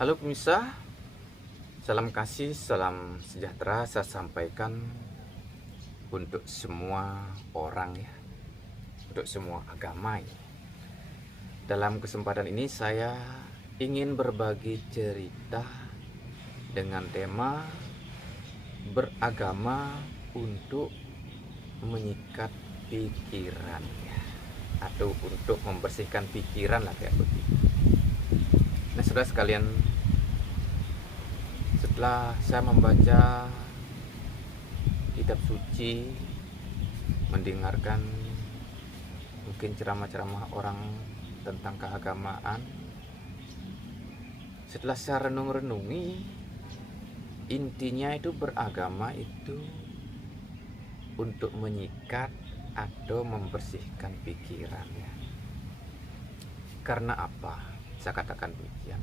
Halo pemirsa, salam kasih, salam sejahtera saya sampaikan untuk semua orang ya, untuk semua agama ya. Dalam kesempatan ini saya ingin berbagi cerita dengan tema beragama untuk menyikat pikiran ya, atau untuk membersihkan pikiran lah kayak begitu. Nah, saudara sekalian, setelah saya membaca kitab suci, mendengarkan mungkin ceramah-ceramah orang tentang keagamaan, setelah saya renung-renungi, intinya itu beragama itu untuk menyikat atau membersihkan pikiran ya. Karena apa? Saya katakan demikian.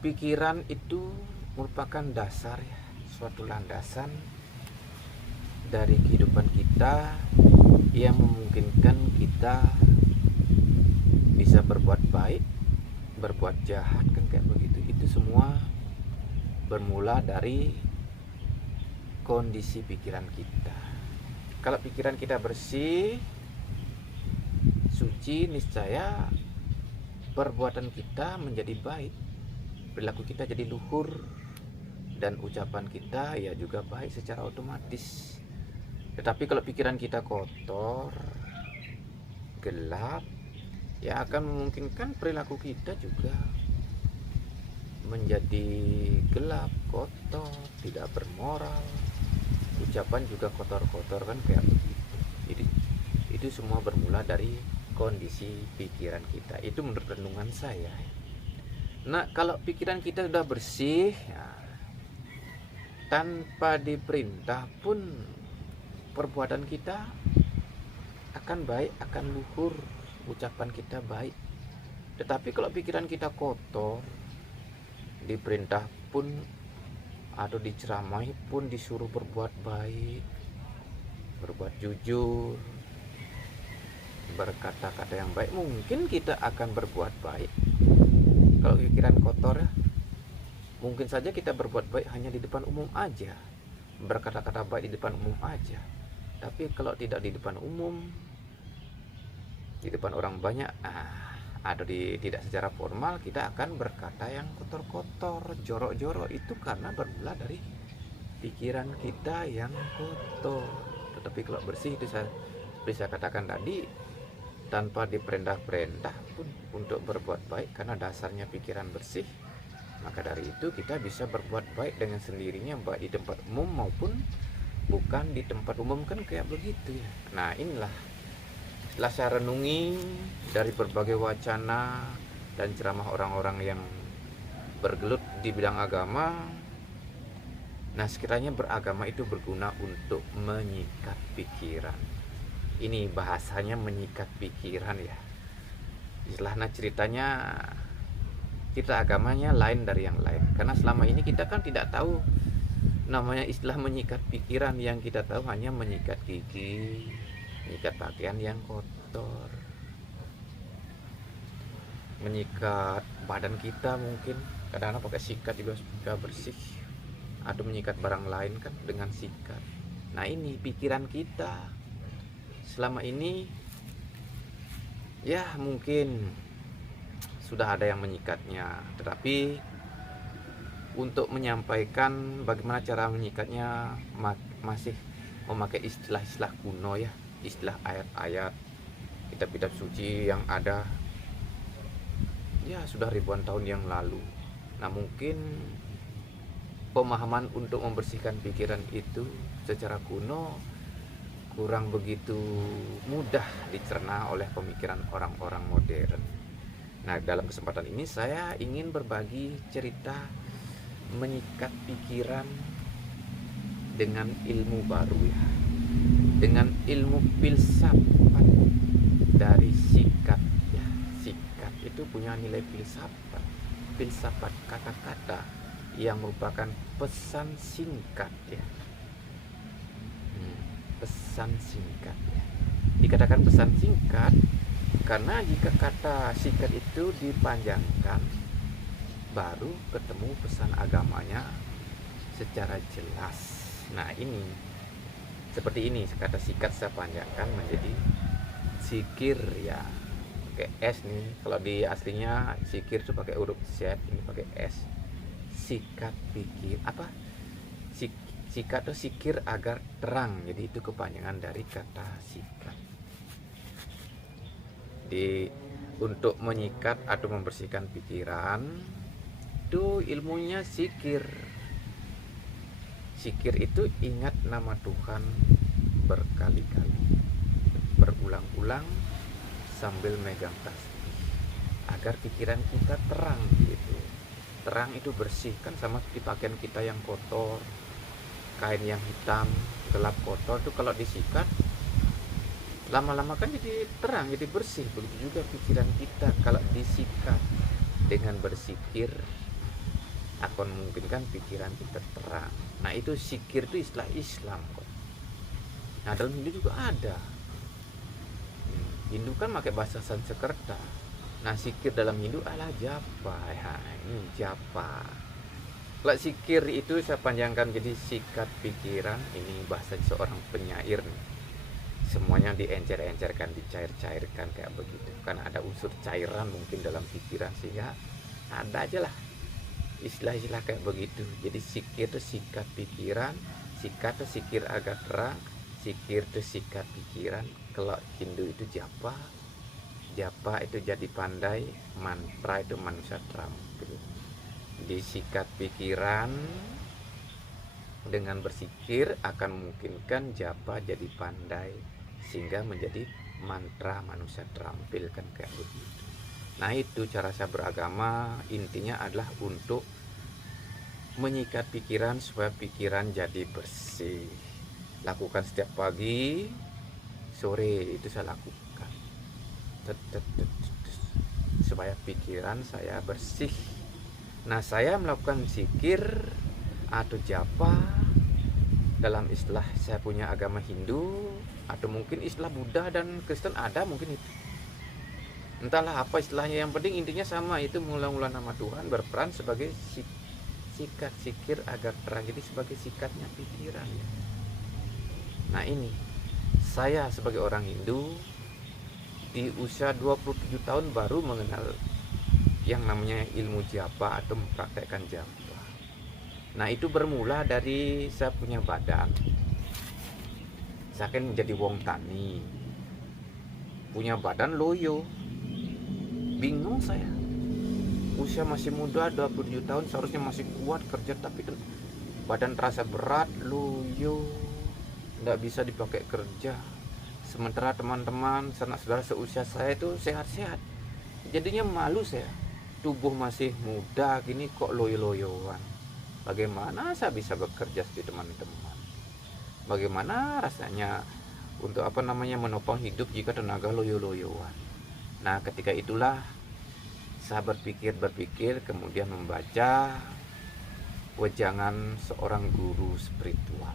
Pikiran itu merupakan dasar ya, suatu landasan dari kehidupan kita yang memungkinkan kita bisa berbuat baik, berbuat jahat, kan kayak begitu. Itu semua bermula dari kondisi pikiran kita. Kalau pikiran kita bersih, suci, niscaya perbuatan kita menjadi baik, perilaku kita jadi luhur, dan ucapan kita ya juga baik secara otomatis. Tetapi kalau pikiran kita kotor, gelap, ya akan memungkinkan perilaku kita juga menjadi gelap, kotor, tidak bermoral, ucapan juga kotor-kotor, kan kayak begitu. Jadi itu semua bermula dari kondisi pikiran kita. Itu menurut renungan saya. Nah, kalau pikiran kita sudah bersih ya, tanpa diperintah pun perbuatan kita akan baik, akan luhur, ucapan kita baik. Tetapi kalau pikiran kita kotor, diperintah pun atau diceramai pun disuruh berbuat baik, berbuat jujur, berkata-kata yang baik, mungkin kita akan berbuat baik. Kalau pikiran kotor ya, mungkin saja kita berbuat baik hanya di depan umum aja, berkata-kata baik di depan umum aja. Tapi kalau tidak di depan umum, di depan orang banyak, atau tidak secara formal, kita akan berkata yang kotor-kotor, jorok-jorok. Itu karena bermula dari pikiran kita yang kotor. Tetapi kalau bersih, itu seperti saya katakan tadi, tanpa diperintah-perintah pun untuk berbuat baik, karena dasarnya pikiran bersih, maka dari itu kita bisa berbuat baik dengan sendirinya, baik di tempat umum maupun bukan di tempat umum, kan kayak begitu ya. Nah, inilah setelah saya renungi dari berbagai wacana dan ceramah orang-orang yang bergelut di bidang agama. Nah, sekiranya beragama itu berguna untuk menyikat pikiran. Ini bahasanya menyikat pikiran ya. Istilahnya ceritanya, kita agamanya lain dari yang lain. Karena selama ini kita kan tidak tahu namanya istilah menyikat pikiran. Yang kita tahu hanya menyikat gigi, menyikat pakaian yang kotor, menyikat badan kita, mungkin kadang-kadang pakai sikat juga bersih, atau menyikat barang lain kan dengan sikat. Nah, ini pikiran kita selama ini ya mungkin sudah ada yang menyikatnya, tetapi untuk menyampaikan bagaimana cara menyikatnya masih memakai istilah-istilah kuno ya, istilah ayat-ayat kitab-kitab suci yang ada ya sudah ribuan tahun yang lalu. Nah, mungkin pemahaman untuk membersihkan pikiran itu secara kuno kurang begitu mudah dicerna oleh pemikiran orang-orang modern. Nah, dalam kesempatan ini saya ingin berbagi cerita menyikat pikiran dengan ilmu baru ya, dengan ilmu filsafat dari sikat ya. Sikat itu punya nilai filsafat, filsafat kata-kata yang merupakan pesan singkat ya. Pesan singkat ya. Dikatakan pesan singkat karena jika kata sikat itu dipanjangkan, baru ketemu pesan agamanya secara jelas. Nah ini seperti ini, kata sikat saya panjangkan menjadi zikir ya, pakai S nih. Kalau di aslinya zikir itu pakai huruf Z, ini pakai S. Sikat pikir apa? Sikat itu zikir agar terang, jadi itu kepanjangan dari kata sikat. Untuk menyikat atau membersihkan pikiran itu ilmunya zikir. Zikir itu ingat nama Tuhan berkali-kali, berulang-ulang sambil megang tasbih, agar pikiran kita terang gitu. Terang itu bersih, kan sama seperti pakaian kita yang kotor, kain yang hitam, gelap, kotor itu kalau disikat lama-lama kan jadi terang, jadi bersih. Begitu juga pikiran kita kalau disikat dengan berzikir akan memungkinkan pikiran kita terang. Nah itu zikir itu istilah Islam kok. Nah dalam Hindu juga ada. Hindu kan pakai bahasa Sanskerta. Nah zikir dalam Hindu adalah japa ya, ini japa. Kalau zikir itu saya panjangkan jadi sikat pikiran. Ini bahasa seorang penyair nih. Semuanya diencer-encerkan, dicair-cairkan kayak begitu. Kan ada unsur cairan mungkin dalam pikiran, sehingga ada aja lah istilah-istilah kayak begitu. Jadi zikir itu sikat pikiran, sikat itu zikir agar terang, zikir itu sikat pikiran. Kalau Hindu itu japa, japa itu jadi pandai, mantra itu manusia terampil. Disikat pikiran dengan berzikir akan memungkinkan japa jadi pandai, sehingga menjadi mantra manusia terampil, kan kayak begitu. Nah itu cara saya beragama, intinya adalah untuk menyikat pikiran supaya pikiran jadi bersih. Lakukan setiap pagi, sore itu saya lakukan, supaya pikiran saya bersih. Nah saya melakukan zikir atau japa dalam istilah saya punya agama Hindu, atau mungkin istilah Buddha dan Kristen ada mungkin itu. Entahlah apa istilahnya, yang penting intinya sama, itu mula-mula nama Tuhan berperan sebagai sikat zikir agar terang, jadi sebagai sikatnya pikiran. Nah ini saya sebagai orang Hindu di usia 27 tahun baru mengenal yang namanya ilmu japa atau mempraktekkan japa. Nah itu bermula dari saya punya badan. Saya kan menjadi wong tani, punya badan loyo. Bingung saya, usia masih muda 27 tahun, seharusnya masih kuat kerja, tapi kan badan terasa berat, loyo, tidak bisa dipakai kerja. Sementara teman-teman, sanak saudara seusia saya itu sehat-sehat. Jadinya malu saya, tubuh masih muda gini kok loyo-loyoan. Bagaimana saya bisa bekerja seperti teman-teman? Bagaimana rasanya untuk menopang hidup jika tenaga loyo-loyoan? Nah ketika itulah saya berpikir, kemudian membaca wejangan seorang guru spiritual.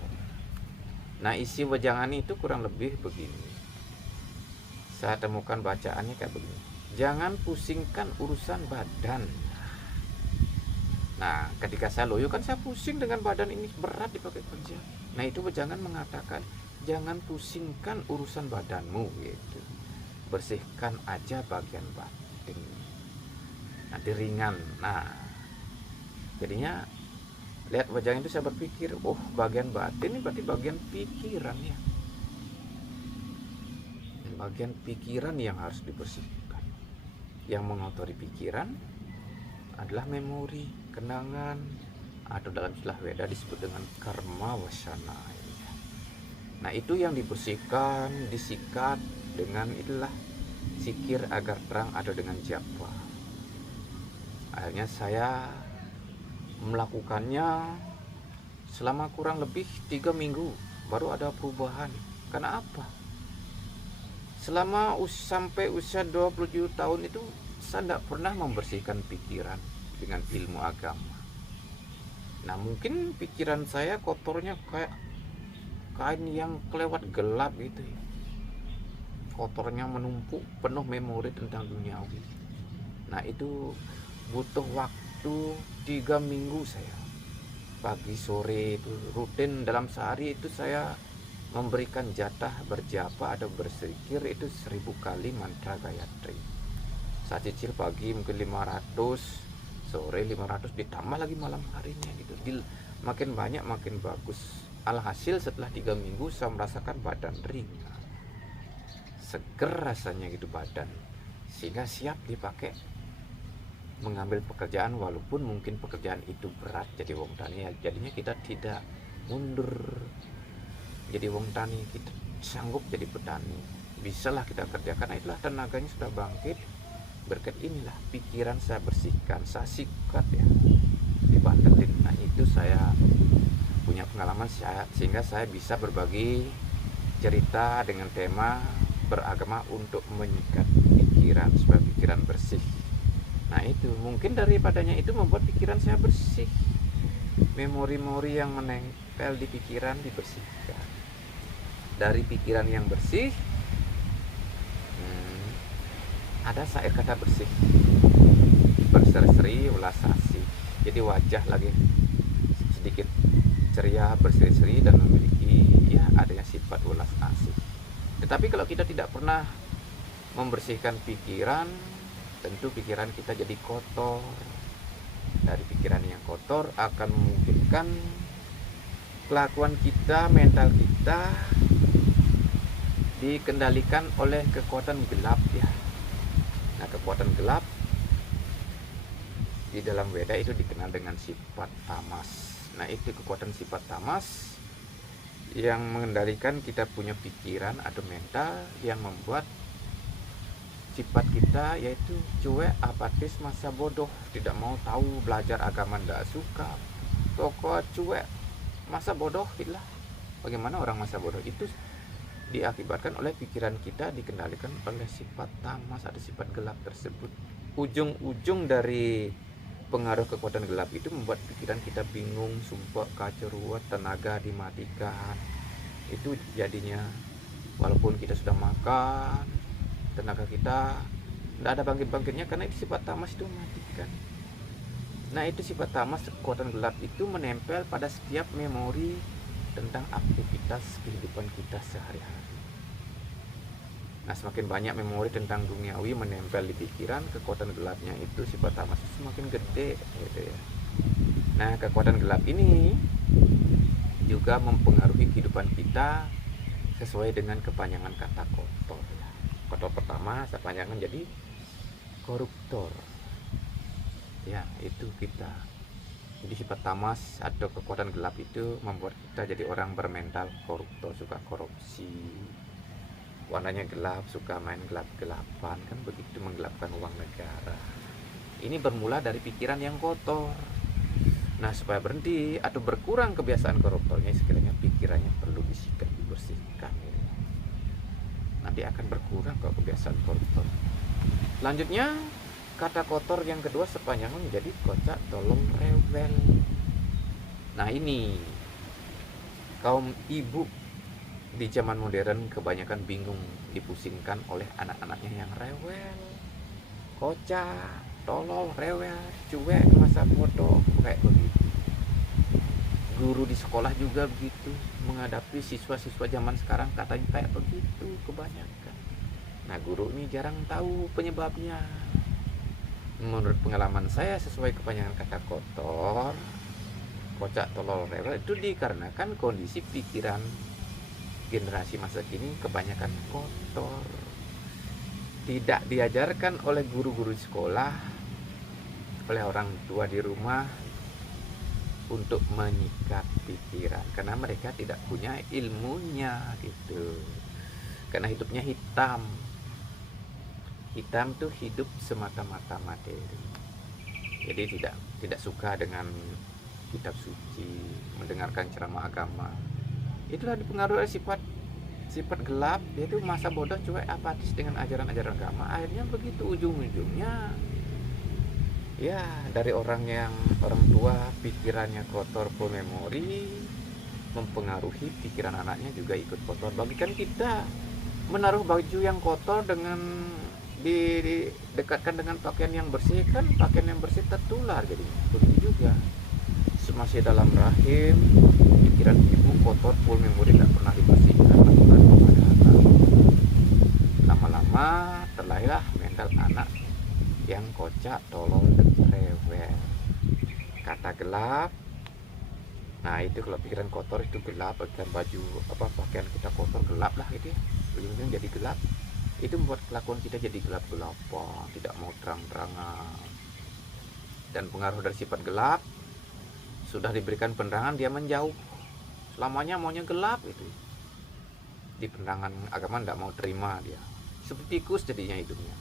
Nah isi wejangan itu kurang lebih begini, saya temukan bacaannya kayak begini: jangan pusingkan urusan badan. Nah ketika saya loyo kan saya pusing dengan badan ini, berat dipakai kerja. Nah itu wejangan mengatakan jangan pusingkan urusan badanmu gitu, bersihkan aja bagian batin, nanti ringan. Nah jadinya lihat wajah itu saya berpikir, oh bagian batin ini berarti bagian pikiran ya, bagian pikiran yang harus dibersihkan. Yang mengotori pikiran adalah memori, kenangan, atau dalam istilah Weda disebut dengan karma wasana. Nah itu yang dibersihkan, disikat dengan itulah zikir agar terang atau dengan japa. Akhirnya saya melakukannya selama kurang lebih 3 minggu baru ada perubahan. Karena apa? Selama sampai usia 27 tahun itu saya tidak pernah membersihkan pikiran dengan ilmu agama. Nah mungkin pikiran saya kotornya kayak kain yang kelewat gelap gitu ya. Kotornya menumpuk penuh memori tentang duniawi. Nah itu butuh waktu itu 3 minggu saya pagi sore itu rutin dalam sehari itu saya memberikan jatah berjapa atau berzikir itu 1000 kali mantra Gayatri. Saya cicil pagi mungkin 500, sore 500, ditambah lagi malam harinya gitu. Makin banyak makin bagus. Alhasil setelah 3 minggu saya merasakan badan ringan, seger rasanya gitu badan, sehingga siap dipakai mengambil pekerjaan walaupun mungkin pekerjaan itu berat. Jadi wong tani ya, jadinya kita tidak mundur jadi wong tani, kita sanggup jadi petani, bisalah kita kerjakan. Nah, itulah tenaganya sudah bangkit berkat inilah pikiran saya bersihkan, saya sikat ya dibandelin. Nah itu saya punya pengalaman sehingga saya bisa berbagi cerita dengan tema beragama untuk menyikat pikiran supaya pikiran bersih. Nah itu mungkin daripadanya itu membuat pikiran saya bersih, memori-memori yang menempel di pikiran dibersihkan. Dari pikiran yang bersih ada syair kata bersih, berseri-seri ulas asih. Jadi wajah lagi sedikit ceria, berseri-seri dan memiliki ya adanya sifat ulas asih. Tetapi kalau kita tidak pernah membersihkan pikiran, tentu pikiran kita jadi kotor. Dari pikiran yang kotor akan memungkinkan kelakuan kita, mental kita dikendalikan oleh kekuatan gelap ya. Nah kekuatan gelap di dalam Weda itu dikenal dengan sifat tamas. Nah itu kekuatan sifat tamas yang mengendalikan kita punya pikiran atau mental yang membuat sifat kita yaitu cuek, apatis, masa bodoh, tidak mau tahu, belajar agama tidak suka, pokok cuek, masa bodoh itulah. Bagaimana orang masa bodoh itu diakibatkan oleh pikiran kita dikendalikan oleh sifat tamas atau sifat gelap tersebut. Ujung-ujung dari pengaruh kekuatan gelap itu membuat pikiran kita bingung, sumpah, kacau ruwet, tenaga dimatikan. Itu jadinya walaupun kita sudah makan, tenaga kita tidak ada bangkit-bangkitnya karena itu sifat tamas itu mematikan. Nah itu sifat tamas, kekuatan gelap itu menempel pada setiap memori tentang aktivitas kehidupan kita sehari-hari. Nah semakin banyak memori tentang duniawi menempel di pikiran, kekuatan gelapnya itu sifat tamas itu semakin gede gitu ya. Nah kekuatan gelap ini juga mempengaruhi kehidupan kita sesuai dengan kepanjangan kata kotor ya. Kotor pertama saya panjangkan jadi koruptor ya, itu kita. Jadi sifat tamas atau kekuatan gelap itu membuat kita jadi orang bermental koruptor, suka korupsi, warnanya gelap, suka main gelap-gelapan, kan begitu, menggelapkan uang negara. Ini bermula dari pikiran yang kotor. Nah supaya berhenti atau berkurang kebiasaan koruptornya, sekiranya pikirannya perlu disikat, dibersihkan ya. Nanti akan berkurang kok kebiasaan koruptor. Selanjutnya kata kotor yang kedua sepanjangnya menjadi kocak, tolol, rewel. Nah ini kaum ibu di zaman modern kebanyakan bingung, dipusingkan oleh anak-anaknya yang rewel, kocak, tolol, rewel, cuek, masa bodoh, kayak begitu. Guru di sekolah juga begitu, menghadapi siswa-siswa zaman sekarang katanya kayak begitu kebanyakan. Nah guru ini jarang tahu penyebabnya. Menurut pengalaman saya, sesuai kepanjangan kata kotor, kocak, tolol, rewel, itu dikarenakan kondisi pikiran generasi masa kini kebanyakan kotor. Tidak diajarkan oleh guru-guru di sekolah, oleh orang tua di rumah untuk menyikat pikiran, karena mereka tidak punya ilmunya gitu. Karena hidupnya hitam. Hitam tuh hidup semata-mata materi. Jadi tidak suka dengan kitab suci, mendengarkan ceramah agama. Itulah dipengaruhi oleh sifat gelap, yaitu masa bodoh, cuek, apatis dengan ajaran-ajaran agama. Akhirnya begitu ujung-ujungnya ya dari orang tua pikirannya kotor, full memori, mempengaruhi pikiran anaknya juga ikut kotor. Bagikan kita menaruh baju yang kotor dengan didekatkan dengan pakaian yang bersih, kan pakaian yang bersih tertular jadinya. Begitu juga masih dalam rahim, pikiran ibu kotor, full memori tidak pernah dibersihkan, lakukan kepada anak. Lama-lama terlahirlah mental anak yang kocak, tolol, dan rewel. Kata gelap, nah itu kalau pikiran kotor itu gelap, pakaian baju pakaian kita kotor gelap lah gitu ya, ujung-ujungnya jadi gelap. Itu membuat kelakuan kita jadi gelap-gelapan, tidak mau terang-terangan. Dan pengaruh dari sifat gelap, sudah diberikan penerangan dia menjauh, selamanya maunya gelap itu. Di penerangan agama tidak mau terima, dia seperti tikus jadinya hidupnya.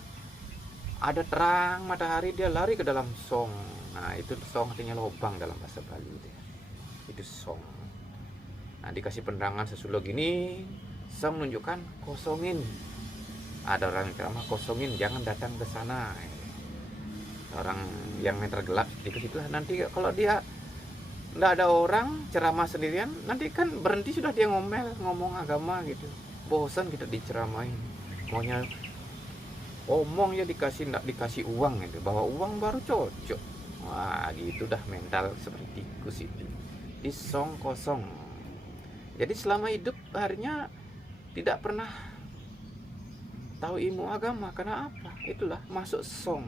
Ada terang matahari dia lari ke dalam song. Nah itu song artinya lubang dalam bahasa Bali itu, itu song. Nah dikasih penerangan sesuluk gini, song menunjukkan kosongin. Ada orang yang ceramah, kosongin, jangan datang ke sana. Orang yang mental gelap tikus itu nanti kalau dia nggak ada orang ceramah sendirian, nanti kan berhenti sudah dia ngomong agama gitu. Bosan kita diceramain, maunya omong ya dikasih, nggak dikasih uang gitu, bawa uang baru cocok. Wah gitu dah mental seperti tikus itu, disong kosong. Jadi selama hidup harinya tidak pernah tahu ilmu agama, karena apa? Itulah masuk song.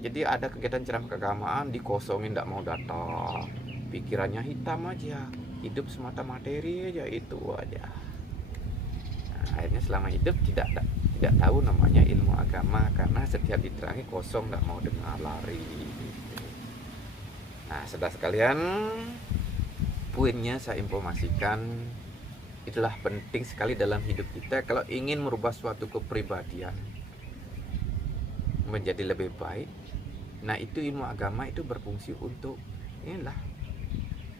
Jadi ada kegiatan ceramah keagamaan dikosongin, tidak mau datang, pikirannya hitam aja, hidup semata materi aja, itu aja. Nah, akhirnya selama hidup tidak tahu namanya ilmu agama, karena setiap diterangi kosong, tidak mau dengar, lari. Nah saudara sekalian, poinnya saya informasikan, itulah penting sekali dalam hidup kita. Kalau ingin merubah suatu kepribadian menjadi lebih baik, nah itu ilmu agama itu berfungsi untuk inilah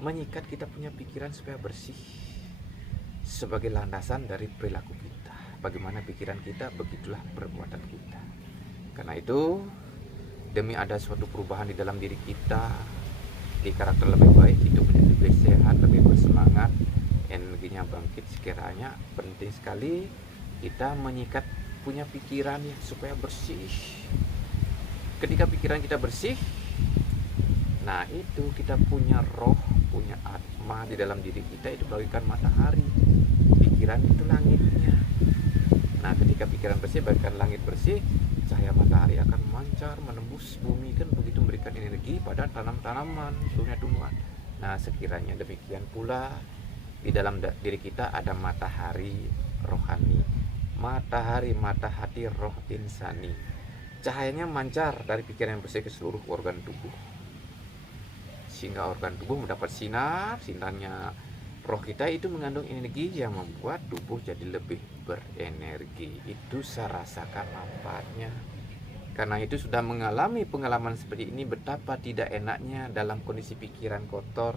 menyikat kita punya pikiran supaya bersih, sebagai landasan dari perilaku kita. Bagaimana pikiran kita, begitulah perbuatan kita. Karena itu, demi ada suatu perubahan di dalam diri kita, di karakter lebih baik, hidupnya lebih sehat, lebih bersemangat, energinya bangkit, sekiranya penting sekali kita menyikat punya pikiran ya supaya bersih. Ketika pikiran kita bersih, nah itu kita punya roh, punya atma di dalam diri kita, itu bagaikan matahari. Pikiran itu langitnya. Nah ketika pikiran bersih bagaikan langit bersih, cahaya matahari akan memancar menembus bumi, kan begitu, memberikan energi pada tanam-tanaman, tumbuhan. Nah sekiranya demikian pula di dalam diri kita ada matahari rohani, matahari mata hati roh insani. Cahayanya mancar dari pikiran yang bersih ke seluruh organ tubuh, sehingga organ tubuh mendapat sinar. Sinarnya roh kita itu mengandung energi yang membuat tubuh jadi lebih berenergi. Itu saya rasakan manfaatnya. Karena itu sudah mengalami pengalaman seperti ini, betapa tidak enaknya dalam kondisi pikiran kotor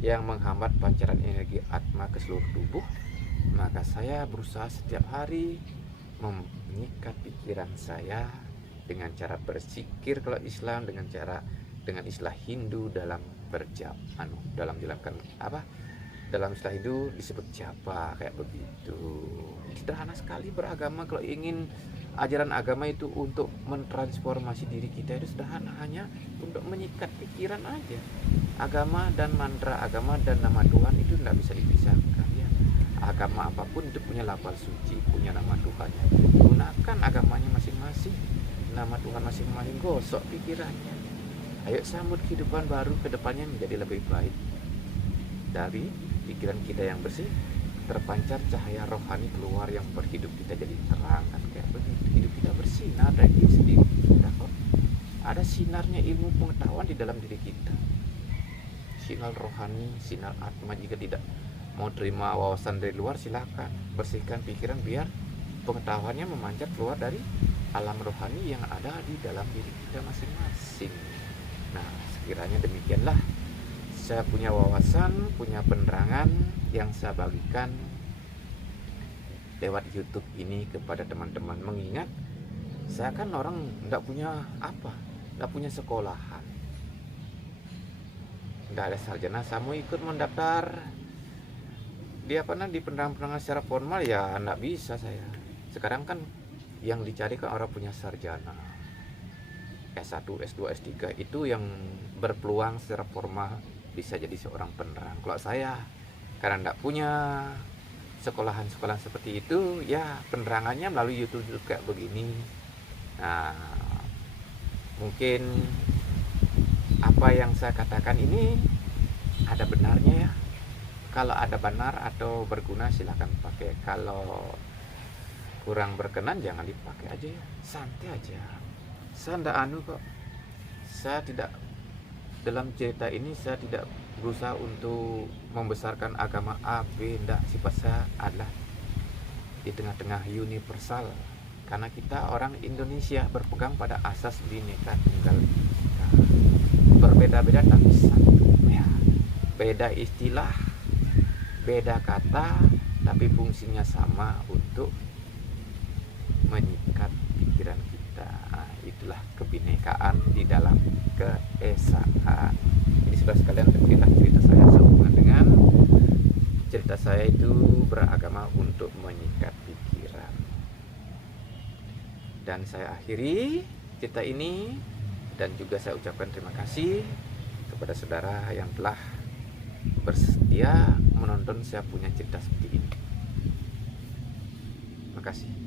yang menghambat pancaran energi atma ke seluruh tubuh. Maka saya berusaha setiap hari menyikat pikiran saya dengan cara berzikir kalau Islam, dengan istilah Hindu dalam dalam menjalankan dalam istilah Hindu disebut japa, kayak begitu. Sederhana sekali beragama. Kalau ingin ajaran agama itu untuk mentransformasi diri kita, itu sederhana, hanya untuk menyikat pikiran aja. Agama dan mantra, agama dan nama Tuhan itu tidak bisa dipisahkan ya. Agama apapun itu punya lafal suci, punya nama Tuhannya. Gunakan agamanya masing-masing, nama Tuhan masing-masing, gosok pikirannya. Ayo sambut kehidupan baru ke depannya menjadi lebih baik. Dari pikiran kita yang bersih, terpancar cahaya rohani keluar yang berhidup kita jadi terang, kan kayak begitu. Hidup kita bersinar dari diri sendiri kita kok. Ada sinarnya ilmu pengetahuan di dalam diri kita. Sinar rohani, sinar atma. Jika tidak mau terima wawasan dari luar, silakan bersihkan pikiran biar pengetahuannya memancar keluar dari alam rohani yang ada di dalam diri kita masing-masing. Nah sekiranya demikianlah saya punya wawasan, punya penerangan yang saya bagikan lewat YouTube ini kepada teman-teman. Mengingat saya kan orang tidak punya sekolahan, tidak ada sarjana. Saya mau ikut mendaftar di penerangan secara formal ya tidak bisa saya. Sekarang kan yang dicari kan orang punya sarjana S1, S2, S3 itu yang berpeluang secara formal bisa jadi seorang penerang. Kalau saya karena tidak punya sekolahan-sekolahan seperti itu, ya penerangannya melalui YouTube kayak begini. Nah, mungkin apa yang saya katakan ini ada benarnya ya. Kalau ada benar atau berguna silahkan pakai. Kalau kurang berkenan jangan dipakai aja ya. Santai aja. Saya tidak kok. Saya tidak, dalam cerita ini saya tidak berusaha untuk membesarkan agama A, B, tidak. Sifat saya adalah di tengah-tengah universal. Karena kita orang Indonesia berpegang pada asas Bhinneka Tunggal Ika. Berbeda-beda tapi satu ya. Beda istilah, beda kata, tapi fungsinya sama untuk menyikat pikiran kita. Nah, itulah kebinekaan di dalam keesaan. Jadi saudara sekalian, demikianlah cerita saya sehubungan dengan cerita saya itu beragama untuk menyikat pikiran. Dan saya akhiri cerita ini, dan juga saya ucapkan terima kasih kepada saudara yang telah bersedia menonton saya punya cerita seperti ini. Terima kasih.